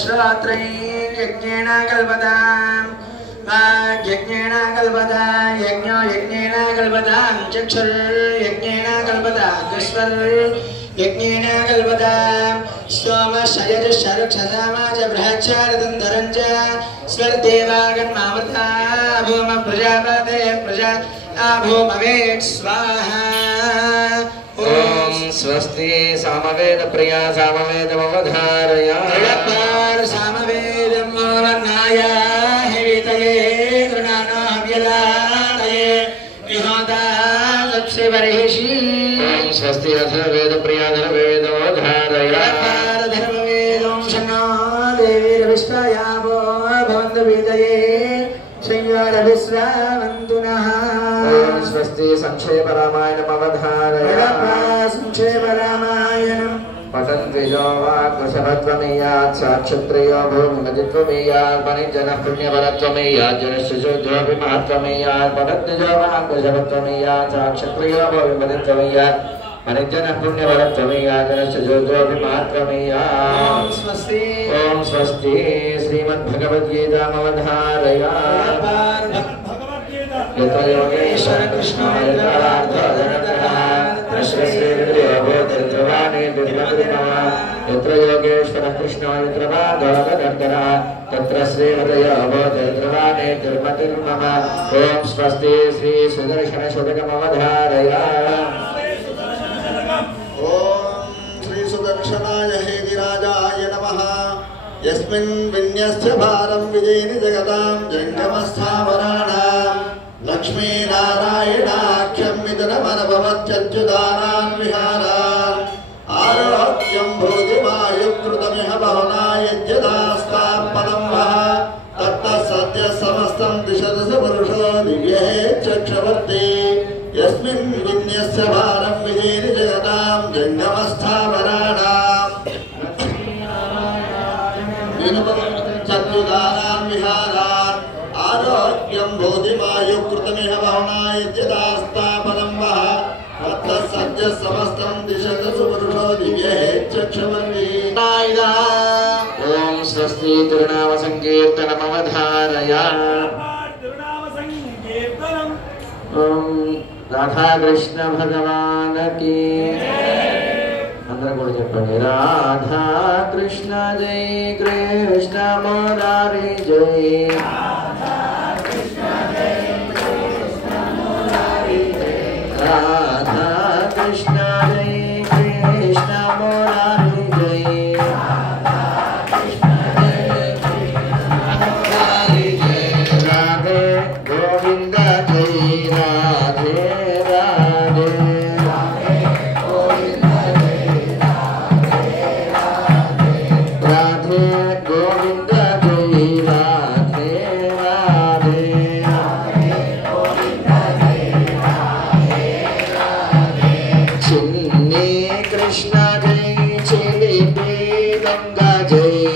श्रोत्रैः यज्ञेन कल्पताम् यज्ञेन कल्पतां यज्ञो यज्ञेन कल्पतां चक्षुर्यज्ञेन कल्पतां यज्ञेन कल्पतां सोमशयजशरुक्षसामाज बृहच्छारदन्धरञ्च स्वर्देवागन्मामृता भूम प्रजापते प्रजा भूमवेत् स्वाहा। ओम स्वस्ति सामवेद प्रिया सामवेदमवधारया सामवेदं वर्णाय हिवितये गृणानाव्यलानये विहोता लक्ष्य वरेषि। ओम स्वस्ति अथर्ववेद प्रिया धर्मवेदमवधारया धर्मवेदं शन्नो देवीर्विश्वयावो भवन्तु विदये श्रृङ्गारविश्रावन्तु नः। ओम स्वस्ति संक्षेप रामायणमवधारया संक्षेप रामायणम् पठन्त्विजो वाक्वशभत्वमेयात् साक्षत्रियो भूमिमदित्वमेयात् मणिजनः पुण्यबलत्वमेयात् जनश्चुजोऽपि महत्वमेयात् पठन्त्विजो वाक्वशभत्वमेयात् साक्षत्रियो भूमिमदित्वमेयात् मणिजनः पुण्यबलत्वमेयात् जनश्चुजोऽपि महत्वमेयात्। ओम स्वस्ति श्रीमद्भगवद्गीतामवधारया यत्र योगेश्वर कृष्णो यत्र योगेश्वर कृष्ण यत्र माधवनन्दनः तत्र श्रीहृदयोऽबोधयद्रवाणे तिरुमतिर्मम। ओम स्वस्ति श्री सुदर्शन शतकमवधारया ओम श्री सुदर्शनाय हेदिराजाय नमः। यस्मिन् विन्यस्य भारं विजयिनि जगतां जङ्गमस्थावराणां लक्ष्मीनारायणाख्यं निधनमनभवत्यच्युतानां विहारान् आरोग्यं भूतिवायुकृतमिह बहुनायज्यदास्तापदं वः तत्तः सद्यः समस्तं दिशदश पुरुषो दिव्ये चक्षवर्ती। यस्मिन् विन्यस्य भारं विजयिनि जगतां जङ्गमस्थावराणां चक्षुदानां विहारान् आरोग्यं भूतिवायुकृतमिह बहुनायज्यदास्तापदं वः तत्तः सद्यः समस्तं दिशदशु पुरुषो दिव्ये चक्षवर्ती। ओम स्वस्ति तिरुनामसंकीर्तनमवधारया ओम राधा कृष्ण भगवान की अंदर को చెప్పండి राधा कृष्ण जय कृष्ण मुरारी जय राधा कृष्ण जय कृष्ण मुरारी जय राधा कृष्ण जय कृष्ण मुरारी जय राधा कृष्ण जय कृष्ण मुरारी जय राधे गोविंद जय राधे राधे राधे गोविंद जय राधे राधे राधे गोविंद जय राधे राधे राधे गोविंद जय राधे राधे चिन्नी कृष्ण जय चिलिपि गंगा जय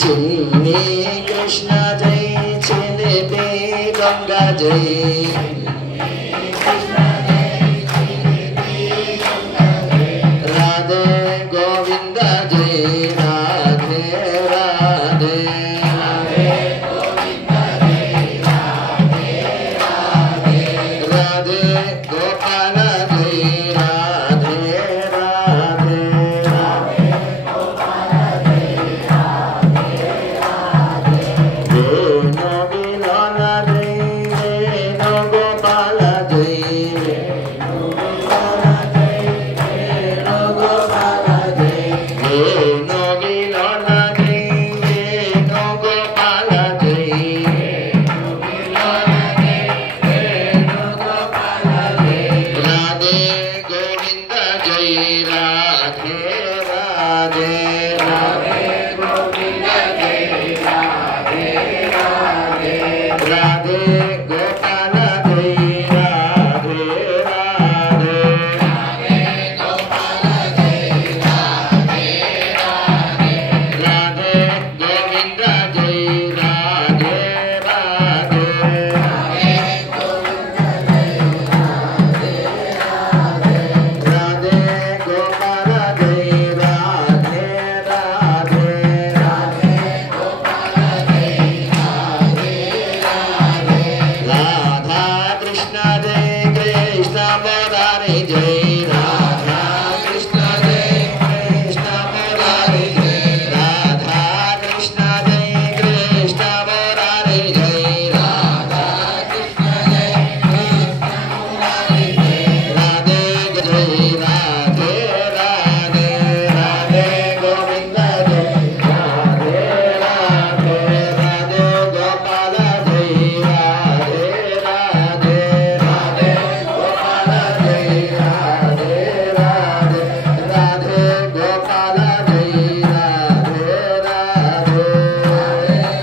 चिन्नी कृष्ण जय चिलिपि गंगा जय राधे गोविंद जय राधे राधे राधे गोविंद जय राधे राधे राधे गोपाल जय कृष्ण मुरारी जय राधा कृष्ण जय कृष्ण मुरारी जय राधा कृष्ण जय कृष्ण मुरारी जय राधा कृष्ण जय कृष्ण मुरारी जय राधे जय राधे राधे राधे गोविंद जय राधे राधे राधे गोपाल जय राधे राधे राधे गोपाल जय राधे राधे राधे गोपाल जय राधे राधे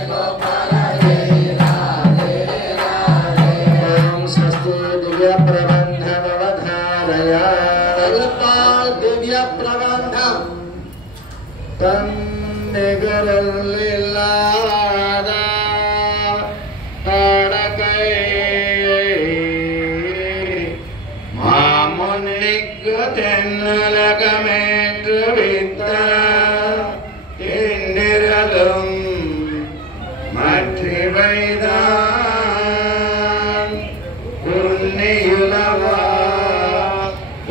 गोपाल जय राधे राधे ओम स्वस्ति दिव्य प्रबंधम वधारया दिव्य प्रबंधम तन्निगरलिल्लादा अडकै मामुनिगतेन्नलकमेत्र वित्ता तिन्निरलुं मत्रिवैदान् पुण्ययुलवा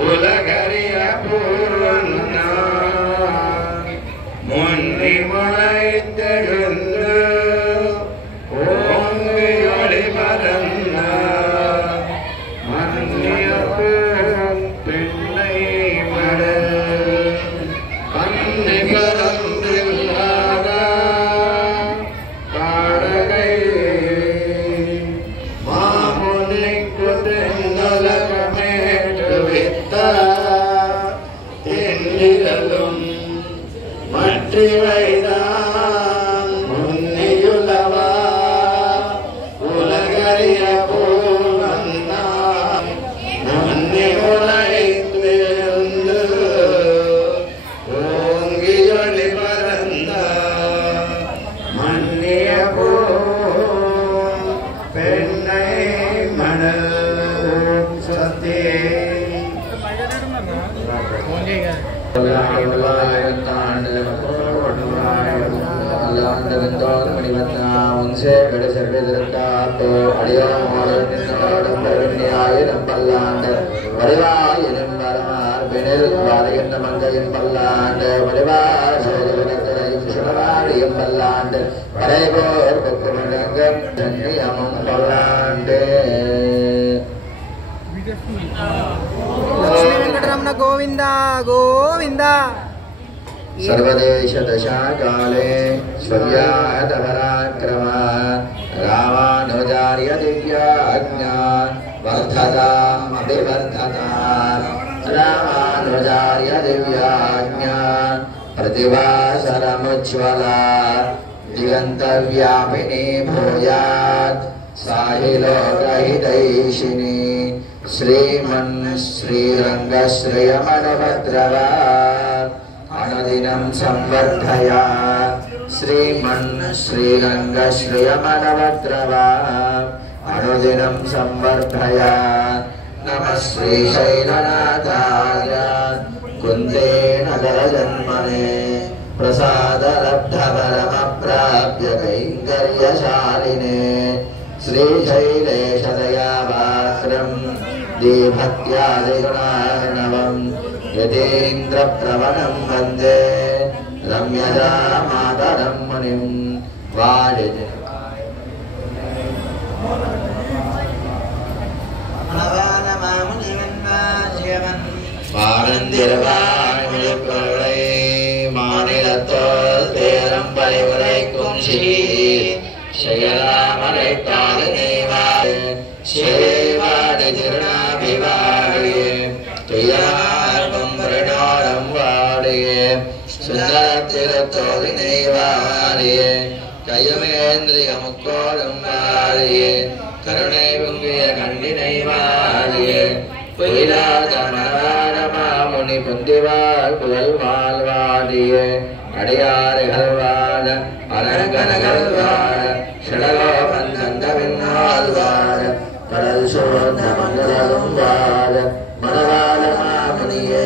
उलगरिय पूर्वन्ना मुन्नि मुळैत्तெழுந்து ஓங்கி ஒளி பரந்த மன்னியபூம் பெண்ணை மடல் கண்ணி பரந்தில்லாத பாடகை மாமுனிக்கு தென்னலகமேற்று வித்த தென்னிரலும் மற்றிவைதான் முன்னியுலவா உலகறிய பூவந்தான் முன்னி உழைத்தெழுந்து ஓங்கி ஒளி பரந்த மன்னிய பூம் பெண்ணை மணல் சத்தியே లక్ష్మీ వెంకటరమణ గోవింద గోవింద सर्वदेश दशाकाले स्वव्याहतपराक्रम रामानुजार्य दिव्याज्ञा वर्धताम् अभिवर्धता रामानुजार्य दिव्याज्ञा प्रतिभासरमुज्ज्वला दिगन्तव्यापिनी भूयात् साहि लोकहितैषिणी श्रीमन् श्रीरङ्गश्रियमणभद्रवा अनुदिनं संवर्धया श्रीमन् श्रीरङ्गश्रियमणभद्रवा अनुदिनं संवर्धया नमः श्रीशैलनाथाय कुन्दे नगरजन्मने प्रसादलब्धवरमप्राप्य कैङ्कर्यशालिने श्रीशैलेशदयापात्रं दीभक्त्यादिगुणार्णवम् यतीन्द्रप्रवणं वन्दे रम्यजा मातरं मुनिं वाडिजे வாரந்திரவாய் மாநிலத்தோல் தேரம் பரிவுரைக்கும் செயலாமலை காலினைவாய் சேவாடி திருநாபிவாடியே துயார்வம் வருணோரம் வாடியே சுந்தரத்திரத்தோலினை வாடியே கையமேந்திரிய முக்கோடும் வாடியே கருணை பொங்கிய கண்டினை வாடியே பொய்லாத மனவாடமாமுனி புந்திவாள் புகழ் வாழ்வாடியே அடியாறுகள் வாழ அலங்கனகள் வாழ ஷடகோபன் தந்தவின்னால் வாழ கடல் சோர்ந்த மங்களம் வாழ மனவாள மாமுனியே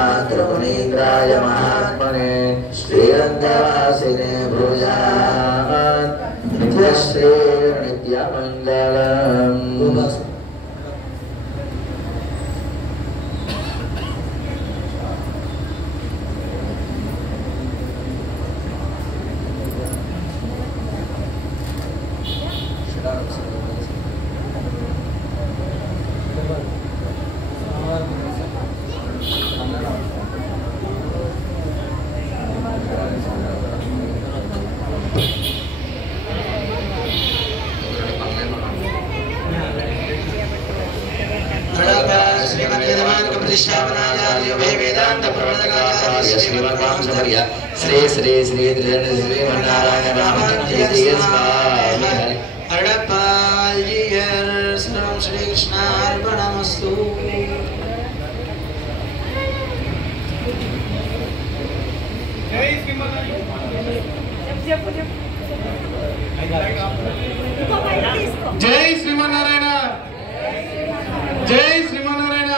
गम्यजामातृमुनीन्द्राय महात्मने श्रीरङ्गवासिने भूयात् శ్రీ నిత్యమంగళం श्री श्री श्री श्रीमन्नारायण हरपाल जी हर सर्वं श्री कृष्णार्पणमस्तु। जय श्रीमन्नारायण जय श्रीमन्नारायण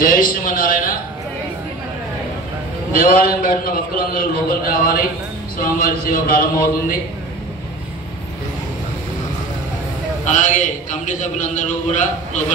జై శ్రీమన్నారాయణ. దేవాలయం బయట భక్తులందరూ లోపలికి రావాలి. స్వామివారి సేవ ప్రారంభమవుతుంది. అలాగే కమిటీ సభ్యులందరూ కూడా లోపల